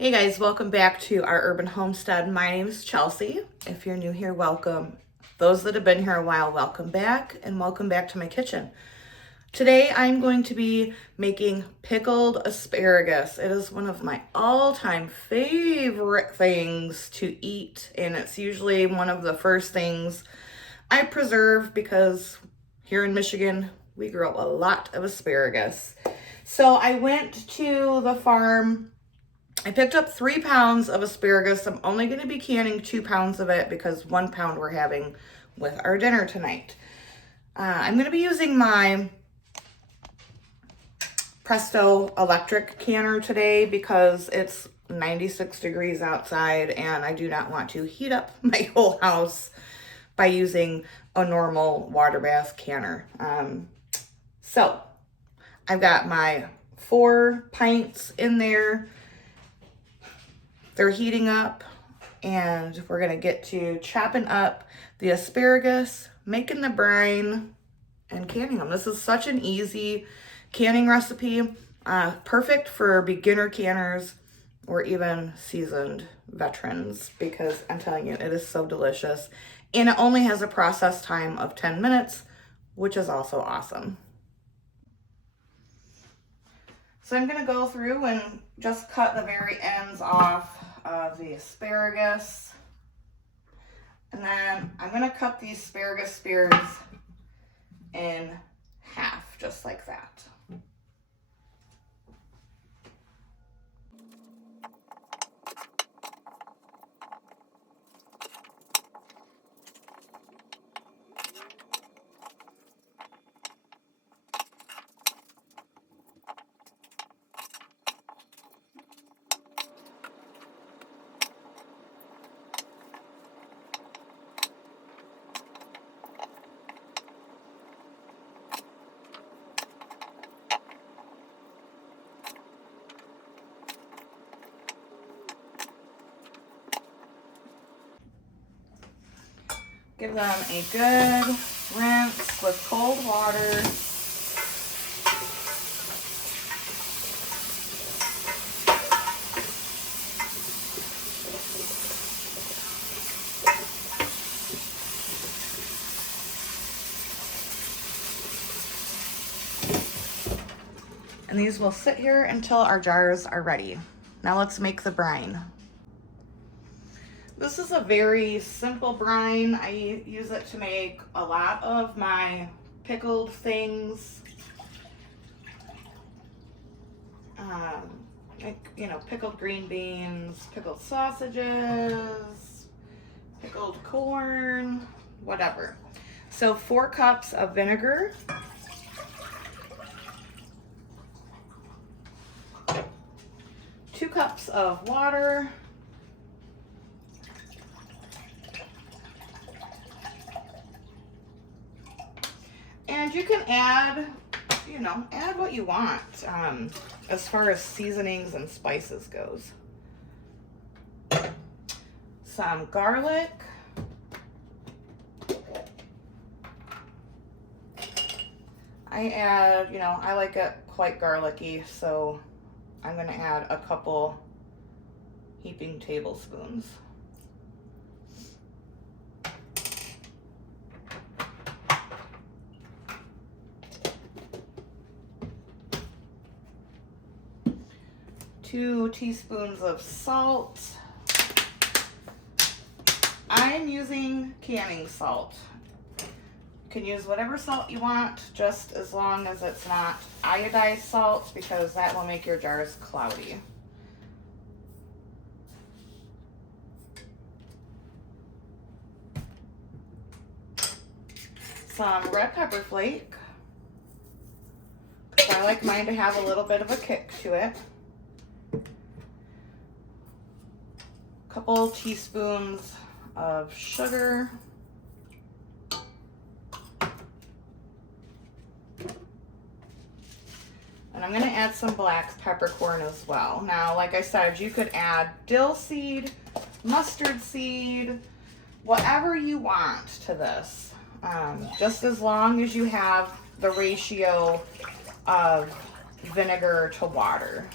Hey guys, welcome back to our urban homestead. My name is Chelsea. If you're new here, welcome. Those that have been here a while, welcome back, and welcome back to my kitchen. Today I'm going to be making pickled asparagus. It is one of my all-time favorite things to eat, and it's usually one of the first things I preserve because here in Michigan we grow a lot of asparagus. So I went to the farm. I picked up 3 pounds of asparagus. I'm only going to be canning 2 pounds of it because 1 pound we're having with our dinner tonight. I'm going to be using my Presto electric canner today because it's 96 degrees outside and I do not want to heat up my whole house by using a normal water bath canner. So I've got my 4 pints in there. They're heating up and we're gonna get to chopping up the asparagus, making the brine, and canning them. This is such an easy canning recipe, perfect for beginner canners or even seasoned veterans because I'm telling you, it is so delicious. And it only has a process time of 10 minutes, which is also awesome. So I'm gonna go through and just cut the very ends off of the asparagus. And then I'm gonna cut the asparagus spears in half, just like that. Give them a good rinse with cold water. And these will sit here until our jars are ready. Now let's make the brine. This is a very simple brine. I use it to make a lot of my pickled things. Like, pickled green beans, pickled sausages, pickled corn, whatever. So 4 cups of vinegar. 2 cups of water. And you can add, add what you want as far as seasonings and spices goes. Some garlic. I add, I like it quite garlicky, so I'm going to add a couple heaping tablespoons. Two teaspoons of salt. I'm using canning salt. You can use whatever salt you want, just as long as it's not iodized salt, because that will make your jars cloudy. Some red pepper flake, because I like mine to have a little bit of a kick to it. Couple teaspoons of sugar. And I'm going to add some black peppercorn as well. Now, like I said, you could add dill seed, mustard seed, whatever you want to this. Just as long as you have the ratio of vinegar to water.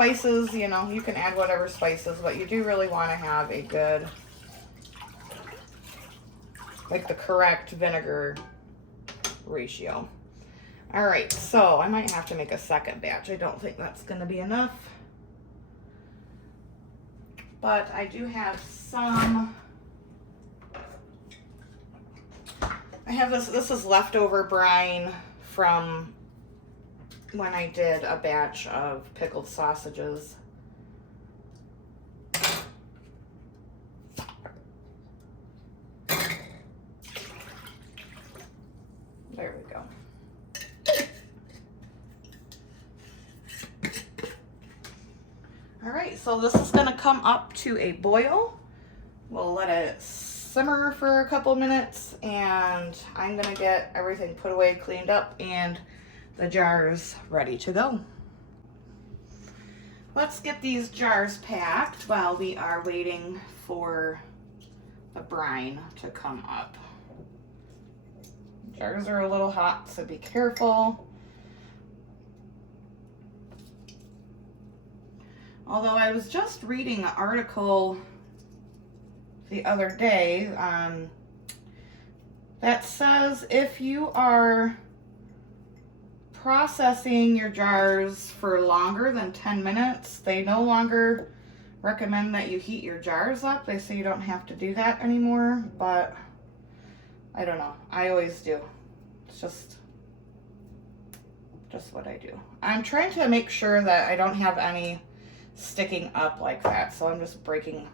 spices, you know, you can add whatever spices, but you do really want to have a good, like the correct vinegar ratio. All right, so I might have to make a second batch. I don't think that's going to be enough. But I do have some, I have this is leftover brine from when I did a batch of pickled sausages. There we go. All right, so this is gonna come up to a boil. We'll let it simmer for a couple minutes, and I'm gonna get everything put away, cleaned up, and the jars ready to go. Let's get these jars packed while we are waiting for the brine to come up. Jars are a little hot, so be careful. Although I was just reading an article the other day that says if you are processing your jars for longer than 10 minutes, they no longer recommend that you heat your jars up. They say you don't have to do that anymore, but I don't know. I always do. It's just what I do. I'm trying to make sure that I don't have any sticking up like that, so I'm just breaking,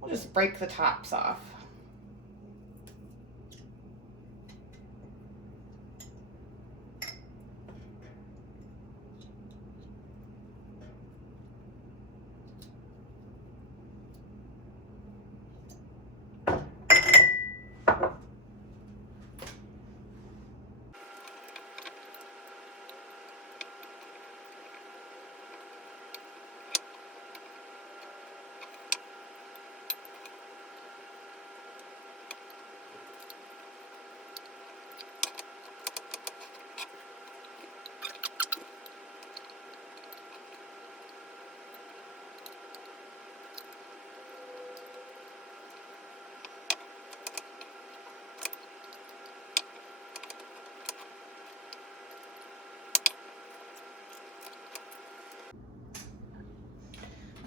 we'll just break the tops off.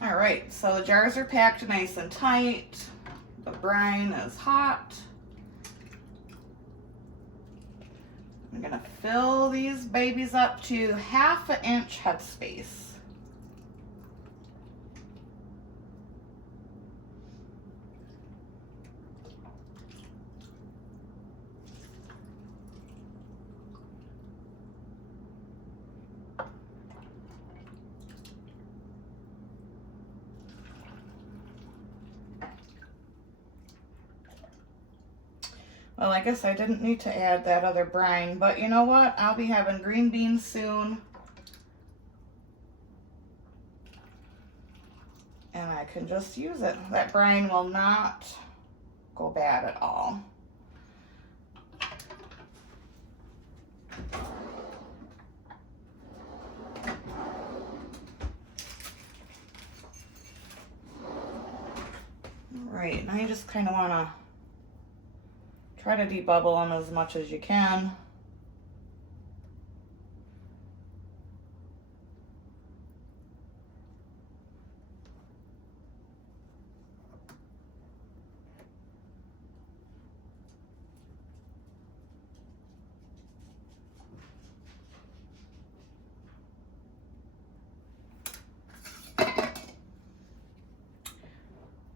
All right, so the jars are packed nice and tight. The brine is hot. I'm gonna fill these babies up to 1/2 inch headspace. Well, I guess I didn't need to add that other brine, but you know what? I'll be having green beans soon. And I can just use it. That brine will not go bad at all. All right, now you just kind of want to try to debubble them as much as you can.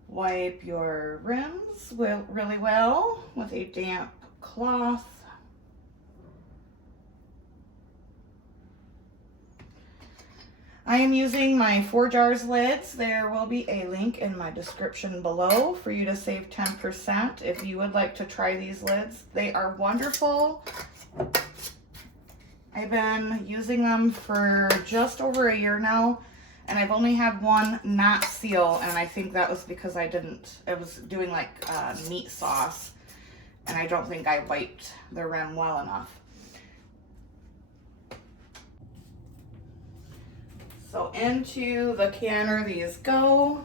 Wipe your rims really well with a damp cloth. I am using my 4 jars lids. There will be a link in my description below for you to save 10% if you would like to try these lids. They are wonderful. I've been using them for just over a year now. And I've only had one not seal, and I think that was because I was doing like meat sauce, and I don't think I wiped the rim well enough. So into the canner these go.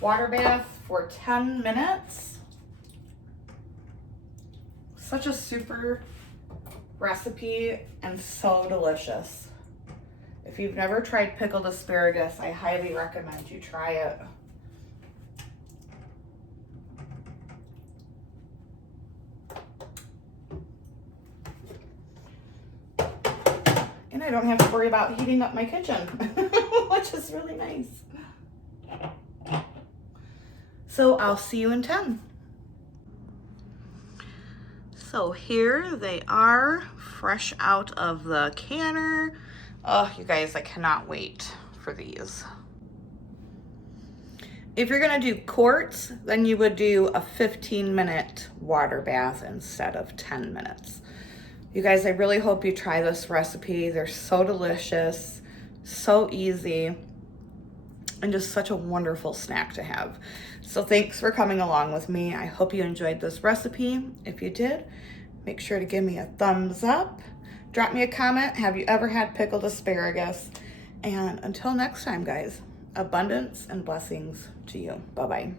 Water bath for 10 minutes. Such a super recipe and so delicious. If you've never tried pickled asparagus, I highly recommend you try it. And I don't have to worry about heating up my kitchen, which is really nice. So I'll see you in 10. So here they are, fresh out of the canner. Oh, you guys, I cannot wait for these. If you're gonna do quarts, then you would do a 15-minute water bath instead of 10 minutes. You guys, I really hope you try this recipe. They're so delicious, so easy, and just such a wonderful snack to have. So thanks for coming along with me. I hope you enjoyed this recipe. If you did, make sure to give me a thumbs up. Drop me a comment. Have you ever had pickled asparagus? And until next time, guys, abundance and blessings to you. Bye-bye.